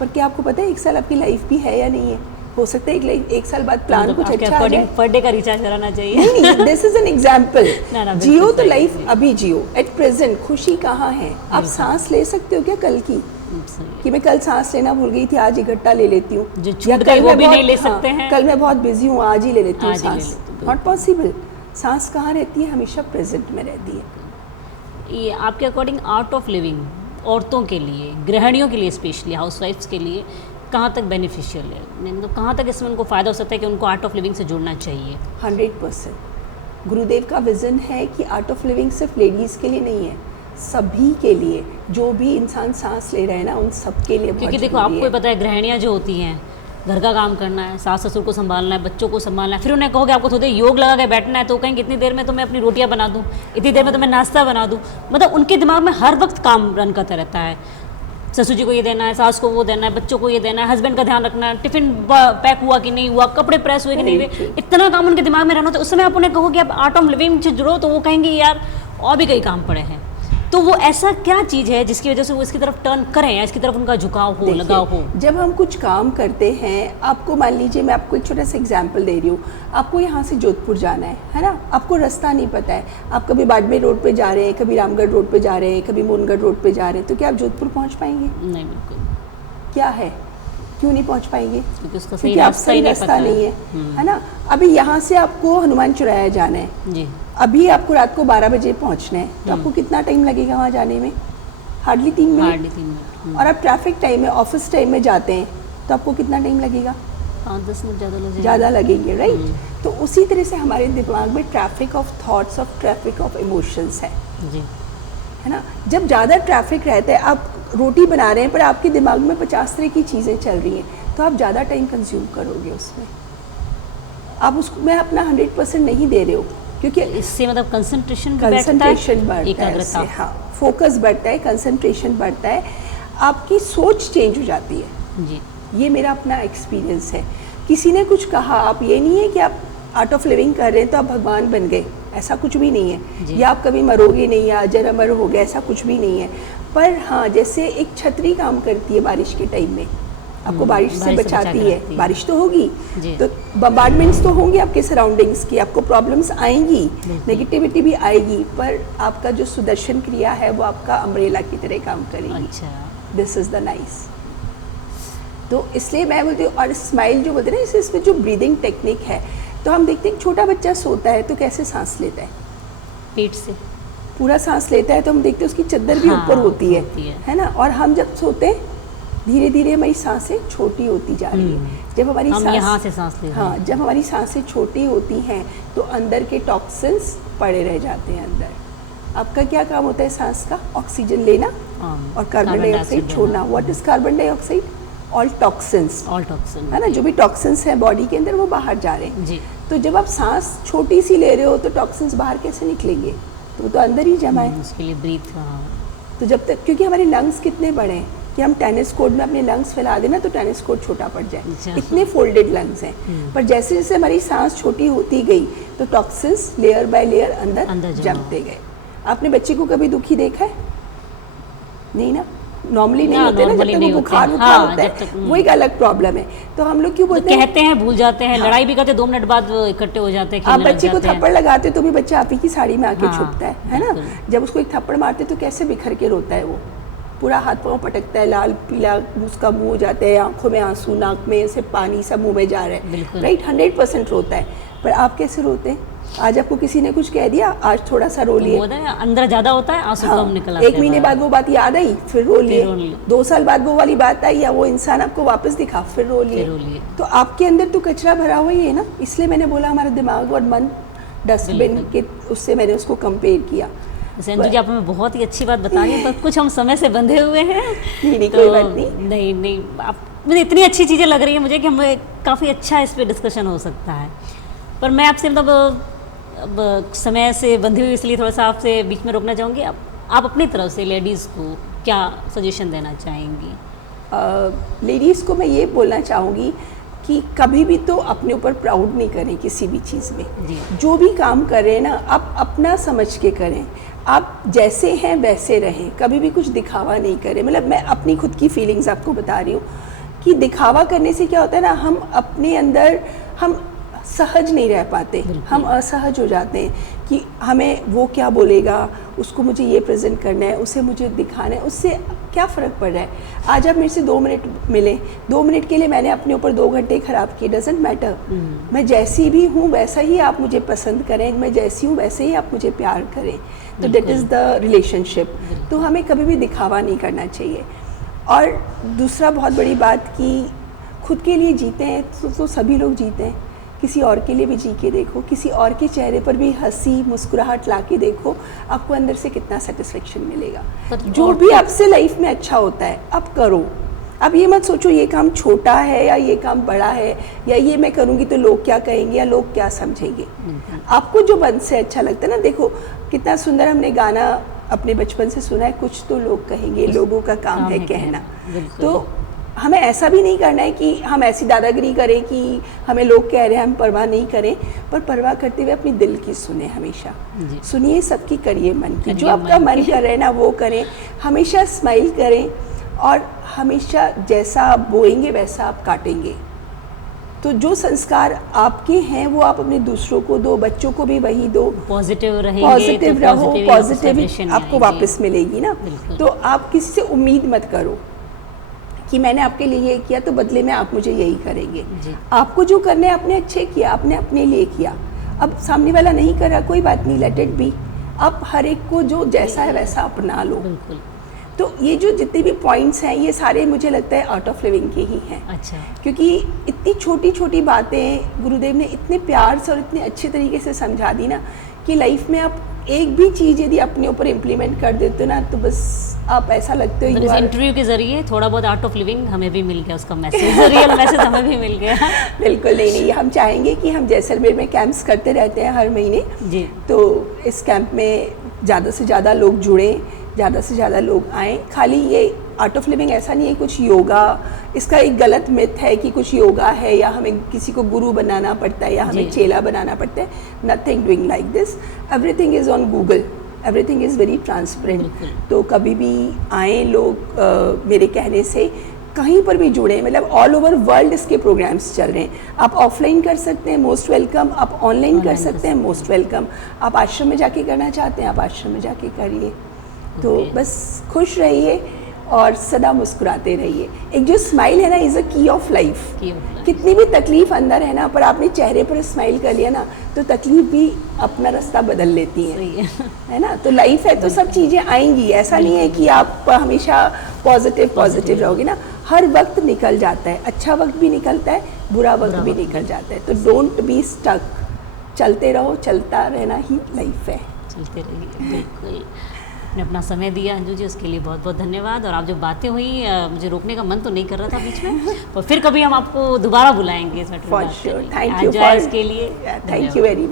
पर क्या आपको पता है 1 साल आपकी लाइफ भी है या नहीं है। हो सकता है एक साल बाद प्लान कुछ अच्छा आ जाए। पर डे का रिचार्ज कराना चाहिए। नहीं, दिस इज एन एग्जाम्पल। ना, बिल्कुल जियो तो सही, लाइफ सही। अभी जियो, एट प्रेजेंट खुशी कहाँ है। आप सांस ले सकते हो क्या कल की, सही है। कि मैं कल सांस लेना भूल गई थी, आज इकट्ठा ले लेती हूँ, जो या छूट कल गई वो मैं भी बहुत- नहीं ले हाँ, सकते हैं। कल मैं बहुत बिजी हूँ, आज ही ले लेती हूँ आज ही ले सांस। लेती हूँ, नॉट पॉसिबल। सांस कहाँ रहती है, हमेशा प्रेजेंट में रहती है। ये आपके अकॉर्डिंग आर्ट ऑफ लिविंग औरतों के लिए, गृहिणियों के लिए, स्पेशली हाउसवाइफ्स के लिए कहाँ तक बेनिफिशियल है, मतलब कहाँ तक इसमें उनको फ़ायदा हो सकता है कि उनको आर्ट ऑफ लिविंग से जुड़ना चाहिए? 100%। गुरुदेव का विज़न है कि आर्ट ऑफ लिविंग सिर्फ लेडीज़ के लिए नहीं है, सभी के लिए, जो भी इंसान सांस ले रहे हैं ना, उन सब के लिए बहुत क्योंकि देखो जरूरी आपको ही पता है, गृहिणियाँ जो होती हैं, घर का काम करना है, सास ससुर को संभालना है, बच्चों को संभालना है, फिर उन्हें कहोगे आपको थोड़ी देर योग लगा के बैठना है, तो कहेंगे इतनी देर में तो मैं अपनी रोटियां बना दूं, इतनी देर में तो मैं नाश्ता बना दूं। मतलब उनके दिमाग में हर वक्त काम रन करता रहता है। ससुर जी को ये देना है, सास को वो देना है, बच्चों को ये देना है, हस्बैंड का ध्यान रखना है, टिफिन पैक हुआ कि नहीं हुआ, कपड़े प्रेस हुए कि नहीं हुए, इतना काम उनके दिमाग में रहना होता है। उस समय आप उन्हें कहोगे आप आर्ट ऑफ लिविंग से जुड़ो, तो वो कहेंगे यार और भी कई काम पड़े हैं। तो वो ऐसा क्या चीज़ है जिसकी वजह से वो इसकी तरफ टर्न करें, या इसकी तरफ उनका झुकाव हो, देखिए, लगाव हो? जब हम कुछ काम करते हैं, आपको मान लीजिए, मैं आपको एक छोटा सा एग्जांपल दे रही हूँ, आपको यहाँ से जोधपुर जाना है ना, आपको रास्ता नहीं पता है, आप कभी बाड़मेर रोड पे जा रहे हैं, कभी रामगढ़ रोड पे जा रहे हैं, कभी मोहनगढ़ रोड पे जा रहे हैं, तो क्या आप जोधपुर पहुँच पाएंगे? नहीं, बिल्कुल। क्या है, क्यों नहीं पहुँच पाएंगे? क्योंकि उसका सही क्योंकि आप रास्ता ही सही नहीं रास्ता पता नहीं है ना। अभी यहाँ से आपको हनुमान चौराया जाना है, जी। अभी आपको रात को 12 बजे पहुँचना है, तो आपको कितना टाइम लगेगा वहाँ जाने में? Hardly 3 minute. Hardly 3 minute. और आप ट्रैफिक टाइम में, ऑफिस टाइम में जाते हैं, तो आपको कितना टाइम लगेगा? 5-10 मिनट ज़्यादा लगेगा। ज़्यादा लगेंगे, राइट। तो उसी तरह से हमारे दिमाग में ट्रैफिक ऑफ थॉट्स और ट्रैफिक ऑफ इमोशंस है जी। ना। जब ज़्यादा ट्रैफिक रहता है, आप रोटी बना रहे हैं पर आपके दिमाग में 50 तरह की चीज़ें चल रही हैं, तो आप ज़्यादा टाइम कंज्यूम करोगे उसमें। आप उसको मैं अपना 100% नहीं दे रहे हो, क्योंकि इससे मतलब कंसंट्रेशन बढ़ता है, एकाग्रता, हाँ, फोकस बढ़ता है, कंसंट्रेशन बढ़ता है, आपकी सोच चेंज हो जाती है। जी। ये मेरा अपना एक्सपीरियंस है। किसी ने कुछ कहा, आप ये नहीं है कि आप आर्ट ऑफ लिविंग कर रहे हैं तो आप भगवान बन गए, ऐसा कुछ भी नहीं है। या आप कभी मरोगे नहीं या अजर अमर हो गए, ऐसा कुछ भी नहीं है। पर हाँ, जैसे एक छतरी काम करती है बारिश के टाइम में, आपको बारिश से बचाती है। बारिश तो होगी तो बम्बार्डमेंट्स तो होंगे आपके सराउंडिंग्स की, आपको प्रॉब्लम्स आएंगी, नेगेटिविटी भी आएगी, पर आपका जो सुदर्शन क्रिया है वो आपका अम्ब्रेला की तरह काम करेगी। अच्छा। This is the nice. तो इसलिए मैं बोलती हूँ, और स्माइल जो बोलते हैं ना, इसमें जो ब्रीदिंग टेक्निक है, तो हम देखते हैं छोटा बच्चा सोता है तो कैसे सांस लेता है, पेट से पूरा सांस लेता है, तो हम देखते हैं उसकी चद्दर भी ऊपर होती है ना। और हम जब सोते हैं, धीरे धीरे हमारी सांसें छोटी होती जा रही है। जब हमारी हम यहाँ से सांस ले रहे हैं। हाँ, जब हमारी सांसें छोटी होती हैं तो अंदर के टॉक्सिन्स पड़े रह जाते हैं अंदर। आपका क्या काम होता है सांस का? ऑक्सीजन लेना और कार्बन डाइऑक्साइड छोड़ना। What is carbon dioxide? All toxins, है ना। जो भी टॉक्सिन्स हैं बॉडी के अंदर वो बाहर जा रहे हैं जी। तो जब आप सांस छोटी सी ले रहे हो तो टॉक्सिन्स बाहर कैसे निकलेंगे? तो वो तो अंदर ही जमा है। उसके लिए ब्रीथ। तो जब तक, क्योंकि हमारे लंग्स कितने बड़े हैं कि हम टेनिस कोर्ट में अपने लंग्स फैला देना तो टेनिस कोर्ट छोटा पड़ जाए, इतने फोल्डेड लंग्स हैं। पर जैसे जैसे हमारी सांस छोटी होती गई तो टॉक्सिन्स लेयर बाय लेयर अंदर जमते गए। आपने बच्चे को कभी दुखी देखा है? नहीं ना, नॉर्मली नहीं होते ना, जब तक वो बुखार होता है वो एक अलग प्रॉब्लम है। तो हम लोग क्यों बोलते हैं, कहते हैं भूल जाते हैं, लड़ाई भी करते 2 मिनट बाद इकट्ठे हो जाते हैं। आप बच्चे को थप्पड़ लगाते तो भी बच्चा आप ही की साड़ी में आके छुपता है ना। जब उसको एक थप्पड़ मारते तो कैसे बिखर के रोता है, वो पूरा हाथ पाँव पटकता है, लाल पीला उसका मुंह हो जाता है, आंखों में आंसू, नाक में से पानी सब मुंह में जा रहा है, राइट। 100% रोता है। पर आप कैसे रोते हैं? आज आपको किसी ने कुछ कह दिया, आज थोड़ा सा रो लिए, अंदर ज्यादा होता है, आंसू कम निकल आते हैं। 1 महीने बाद वो बात याद आई, फिर रो लिए। 2 साल बाद वो वाली बात आई या वो इंसान आपको वापस दिखा, फिर रो लिए। तो आपके अंदर तो कचरा भरा हुआ ही है ना। इसलिए मैंने बोला हमारा दिमाग और मन डस्टबिन के, उससे मैंने उसको कंपेयर किया। जैसे अंजू जी आप हमें बहुत ही अच्छी बात बता रही हैं, पर कुछ हम समय से बंधे हुए हैं। नहीं, कोई बात नहीं। नहीं, आप मुझे इतनी अच्छी चीज़ें लग रही हैं मुझे कि हमें काफ़ी अच्छा इस पर डिस्कशन हो सकता है। पर मैं आपसे मतलब अब समय से बंधी हुई इसलिए थोड़ा सा आपसे बीच में रोकना चाहूँगी। आप अपनी तरफ से लेडीज़ को क्या सजेशन देना चाहेंगी? लेडीज़ को मैं ये बोलना चाहूँगी कि कभी भी तो अपने ऊपर प्राउड नहीं करें किसी भी चीज़ में। जो भी काम कर रहे हैं ना, आप अपना समझ के करें, आप जैसे हैं वैसे रहें, कभी भी कुछ दिखावा नहीं करें। मतलब मैं अपनी खुद की फीलिंग्स आपको बता रही हूँ कि दिखावा करने से क्या होता है ना, हम अपने अंदर हम सहज नहीं रह पाते, हम असहज हो जाते हैं कि हमें वो क्या बोलेगा, उसको मुझे ये प्रेजेंट करना है, उसे मुझे दिखाना है, उससे क्या फ़र्क पड़ रहा है। आज आप मेरे से 2 मिनट मिले, 2 मिनट के लिए मैंने अपने ऊपर 2 घंटे ख़राब किए, डजेंट मैटर। मैं जैसी भी हूँ वैसा ही आप मुझे पसंद करें, मैं जैसी हूँ वैसे ही आप मुझे प्यार करें। तो दैट इज़ द रिलेशनशिप। तो हमें कभी भी दिखावा नहीं करना चाहिए। और दूसरा बहुत बड़ी बात कि खुद के लिए जीते हैं तो सभी लोग जीते हैं, किसी और के लिए भी जी के देखो, किसी और के चेहरे पर भी हंसी मुस्कुराहट ला के देखो, आपको अंदर से कितना सेटिस्फेक्शन मिलेगा। जो भी आपसे लाइफ में अच्छा होता है आप करो। अब ये मत सोचो ये काम छोटा है या ये काम बड़ा है, या ये मैं करूँगी तो लोग क्या कहेंगे या लोग क्या समझेंगे। आपको जो मन से अच्छा लगता है ना, देखो कितना सुंदर हमने गाना अपने बचपन से सुना है, कुछ तो लोग कहेंगे, लोगों का काम है कहना। तो हमें ऐसा भी नहीं करना है कि हम ऐसी दादागिरी करें कि हमें लोग कह रहे हैं हम परवाह नहीं करें, पर परवाह करते हुए अपनी दिल की सुने। हमेशा सुनिए, सबकी करिए मन की, जो आपका मन कर रहे हैं ना वो करें। हमेशा स्माइल करें और हमेशा जैसा आप बोएंगे वैसा आप काटेंगे। तो जो संस्कार आपके हैं वो आप अपने दूसरों को दो, बच्चों को भी वही दो। पॉजिटिव रहेंगे, पॉजिटिव रहो, पॉजिटिव आपको आएंगे। वापस मिलेगी ना। तो आप किसी से उम्मीद मत करो कि मैंने आपके लिए ये किया तो बदले में आप मुझे यही करेंगे। आपको जो करना है आपने अच्छे किया, आपने अपने लिए किया। अब सामने वाला नहीं कर रहा, कोई बात नहीं, लेट इट बी। आप हर एक को जो जैसा है वैसा अपना लो। तो ये जो जितने भी पॉइंट्स हैं ये सारे मुझे लगता है आर्ट ऑफ लिविंग के ही हैं। अच्छा। क्योंकि इतनी छोटी छोटी बातें गुरुदेव ने इतने प्यार से और इतने अच्छे तरीके से समझा दी ना कि लाइफ में आप एक भी चीज़ यदि अपने ऊपर इम्प्लीमेंट कर देते हो ना तो बस आप ऐसा लगते हो। इस इंटरव्यू के जरिए थोड़ा बहुत आर्ट ऑफ लिविंग हमें भी मिल गया, उसका मैसेज, रियल मैसेज हमें भी मिल गया। बिल्कुल नहीं, हम चाहेंगे कि हम जैसलमेर में कैंप्स करते रहते हैं हर महीने जी। तो इस कैंप में ज़्यादा से ज़्यादा लोग जुड़ें, ज़्यादा से ज़्यादा लोग आएँ। खाली ये आर्ट ऑफ लिविंग ऐसा नहीं है कुछ योगा, इसका एक गलत मिथ है कि कुछ योगा है या हमें किसी को गुरु बनाना पड़ता है या हमें चेला बनाना पड़ता है। Nothing doing like this, everything is on Google, everything is very transparent. तो कभी भी आए लोग, मेरे कहने से कहीं पर भी जुड़े, मतलब ऑल ओवर वर्ल्ड इसके प्रोग्राम्स चल रहे हैं। आप ऑफलाइन कर सकते हैं, मोस्ट वेलकम। आप ऑनलाइन कर सकते हैं, मोस्ट वेलकम। आप आश्रम में जाके करना चाहते हैं, आप आश्रम में जाके करिए। तो बस खुश रहिए और सदा मुस्कुराते रहिए। एक जो स्माइल है ना इज़ अ की ऑफ लाइफ। कितनी भी तकलीफ अंदर है ना, पर आपने चेहरे पर स्माइल कर लिया ना तो तकलीफ भी अपना रास्ता बदल लेती है ना। तो लाइफ है तो सब चीज़ें आएंगी, ऐसा नहीं है कि आप हमेशा पॉजिटिव रहोगे ना। हर वक्त निकल जाता है, अच्छा वक्त भी निकलता है, बुरा वक्त भी निकल जाता है। तो डोंट बी स्टक, चलते रहो, चलता रहना ही लाइफ है। चलते रहिए, बिल्कुल। आपने अपना समय दिया अंजू जी, उसके लिए बहुत बहुत धन्यवाद। और आप जो बातें हुई मुझे रोकने का मन तो नहीं कर रहा था बीच में, और फिर कभी हम आपको दोबारा बुलाएंगे इस फॉर श्योर। थैंक यू के लिए। Thank you very much.